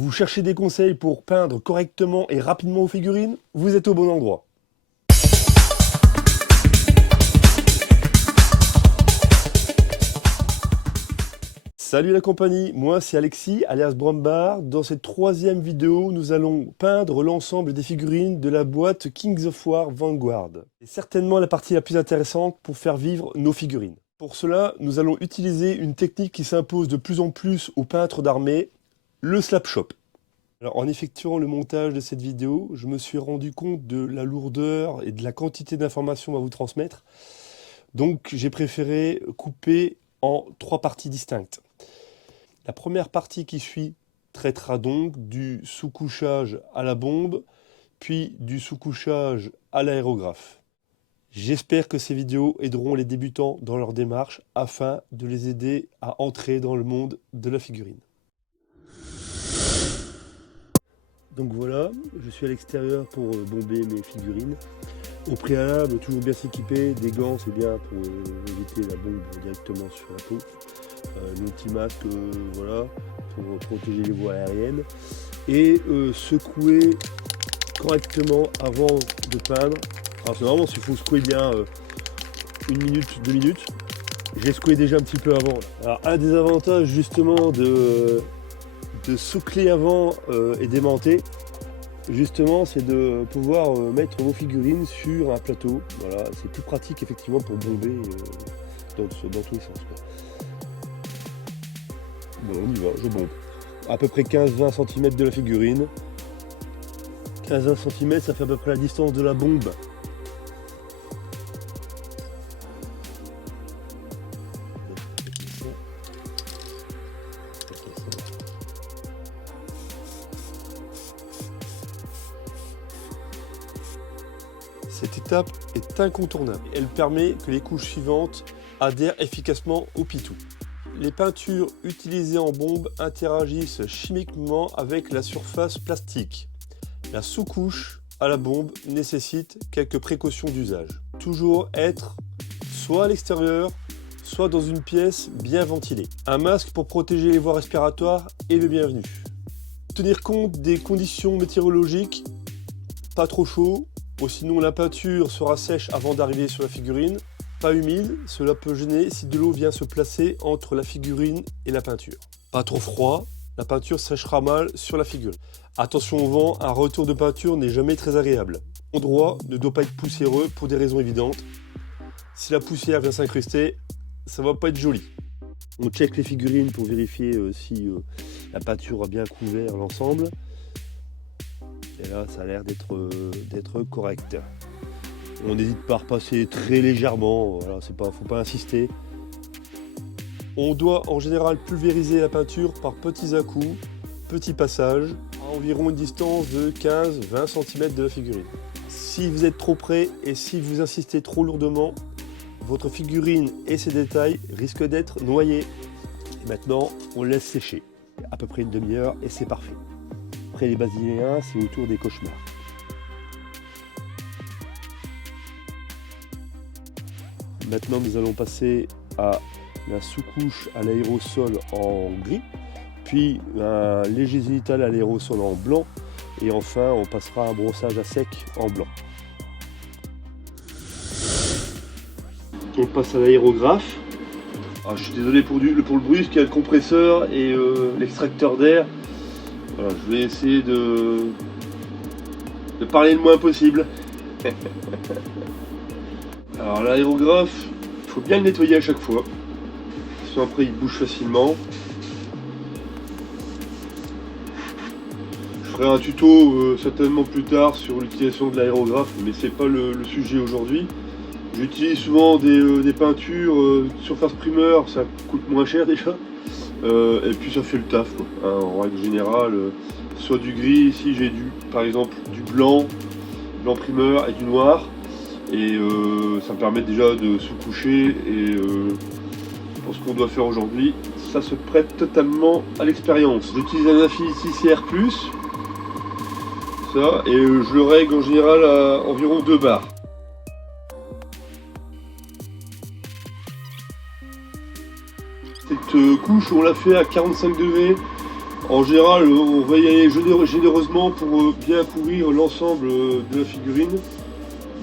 Vous cherchez des conseils pour peindre correctement et rapidement vos figurines? Vous êtes au bon endroit. Salut la compagnie, moi c'est Alexis alias Brombar. Dans cette troisième vidéo, nous allons peindre l'ensemble des figurines de la boîte Kings of War Vanguard. C'est certainement la partie la plus intéressante pour faire vivre nos figurines. Pour cela, nous allons utiliser une technique qui s'impose de plus en plus aux peintres d'armée, le slapshot. Alors, en effectuant le montage de cette vidéo, je me suis rendu compte de la lourdeur et de la quantité d'informations à vous transmettre. Donc, j'ai préféré couper en 3 parties distinctes. La première partie qui suit traitera donc du sous-couchage à la bombe, puis du sous-couchage à l'aérographe. J'espère que ces vidéos aideront les débutants dans leur démarche afin de les aider à entrer dans le monde de la figurine. Donc voilà, je suis à l'extérieur pour bomber mes figurines. Au préalable, toujours bien s'équiper, des gants c'est bien pour éviter la bombe directement sur la peau. Un petit masque voilà, pour protéger les voies aériennes. Et secouer correctement avant de peindre. Alors c'est vraiment s'il faut secouer bien 1 minute, 2 minutes. J'ai secoué déjà un petit peu avant. Alors un des avantages justement de soucler avant et d'aimanter, justement, c'est de pouvoir mettre vos figurines sur un plateau. Voilà, c'est plus pratique effectivement pour bomber dans tous les sens, quoi. Bon, on y va, je bombe. À peu près 15-20 cm de la figurine. 15-20 cm, ça fait à peu près la distance de la bombe. Cette étape est incontournable. Elle permet que les couches suivantes adhèrent efficacement au pitou. Les peintures utilisées en bombe interagissent chimiquement avec la surface plastique. La sous-couche à la bombe nécessite quelques précautions d'usage. Toujours être soit à l'extérieur, soit dans une pièce bien ventilée. Un masque pour protéger les voies respiratoires est le bienvenu. Tenir compte des conditions météorologiques, pas trop chaud, sinon la peinture sera sèche avant d'arriver sur la figurine. Pas humide, cela peut gêner si de l'eau vient se placer entre la figurine et la peinture. Pas trop froid, la peinture séchera mal sur la figurine. Attention au vent, un retour de peinture n'est jamais très agréable. L'endroit ne doit pas être poussiéreux pour des raisons évidentes. Si la poussière vient s'incruster, ça va pas être joli. On check les figurines pour vérifier si la peinture a bien couvert l'ensemble. Et là, ça a l'air d'être correct. On n'hésite pas à repasser très légèrement, voilà, faut pas insister. On doit en général pulvériser la peinture par petits à-coups, petits passages, à environ une distance de 15-20 cm de la figurine. Si vous êtes trop près et si vous insistez trop lourdement, votre figurine et ses détails risquent d'être noyés. Et maintenant, on laisse sécher. À peu près une demi-heure et c'est parfait. Après les Brésiliens, c'est autour des cauchemars. Maintenant, nous allons passer à la sous-couche à l'aérosol en gris, puis un léger zénital à l'aérosol en blanc, et enfin, on passera un brossage à sec en blanc. On passe à l'aérographe. Ah, je suis désolé pour le bruit, parce qu'il y a le compresseur et l'extracteur d'air. Voilà, je vais essayer de parler le moins possible. Alors l'aérographe, il faut bien le nettoyer à chaque fois. Sinon après il bouge facilement. Je ferai un tuto certainement plus tard sur l'utilisation de l'aérographe, mais c'est pas le sujet aujourd'hui. J'utilise souvent des peintures surface primeur, ça coûte moins cher déjà. Et puis ça fait le taf, quoi. Hein, en règle générale, soit du gris, ici j'ai par exemple du blanc primeur et du noir, et ça me permet déjà de sous-coucher, et pour ce qu'on doit faire aujourd'hui, ça se prête totalement à l'expérience. J'utilise un Infinity CR+, ça, et je le règle en général à environ 2 bars. Cette couche, on l'a fait à 45 degrés En général, on va y aller généreusement pour bien couvrir l'ensemble de la figurine,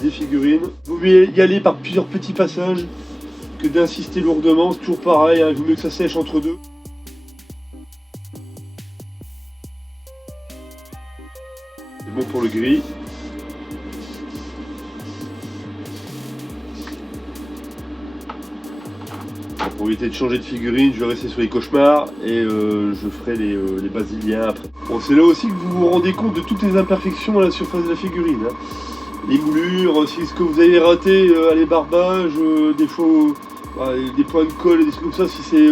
des figurines. Il vaut mieux y aller par plusieurs petits passages que d'insister lourdement, c'est toujours pareil, hein, il vaut mieux que ça sèche entre deux. C'est bon pour le gris. Pour éviter de changer de figurine, je vais rester sur les cauchemars et je ferai les basiliens après. Bon, c'est là aussi que vous vous rendez compte de toutes les imperfections à la surface de la figurine. Hein. Les moulures, si ce que vous avez raté à l'ébarbages, des faux, des points de colle, des trucs comme ça, si c'est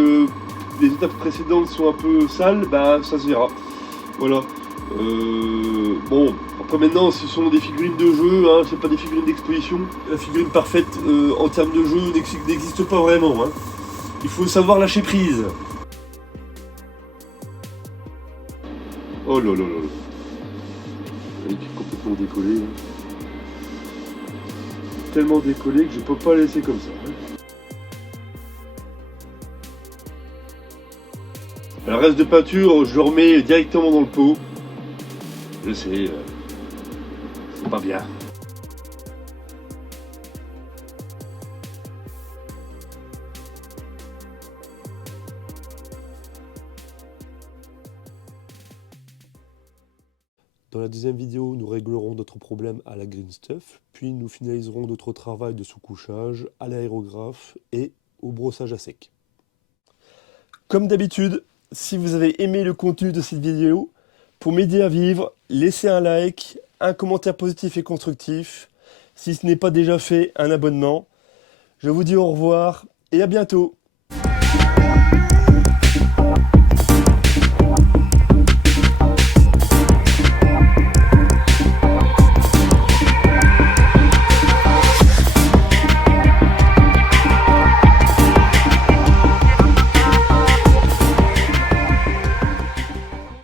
les étapes précédentes sont un peu sales, bah ça se verra. Voilà. Bon, après maintenant, ce sont des figurines de jeu, hein, c'est pas des figurines d'exposition. La figurine parfaite en termes de jeu n'existe pas vraiment. Hein. Il faut savoir lâcher prise. Oh là là là là. Elle est complètement décollée. Hein. Tellement décollée que je peux pas la laisser comme ça. Hein. Le reste de peinture, je le remets directement dans le pot. Je sais, c'est pas bien. Dans la deuxième vidéo, nous réglerons notre problème à la green stuff, puis nous finaliserons notre travail de sous-couchage à l'aérographe et au brossage à sec. Comme d'habitude, si vous avez aimé le contenu de cette vidéo, pour m'aider à vivre, laissez un like, un commentaire positif et constructif. Si ce n'est pas déjà fait, un abonnement. Je vous dis au revoir et à bientôt.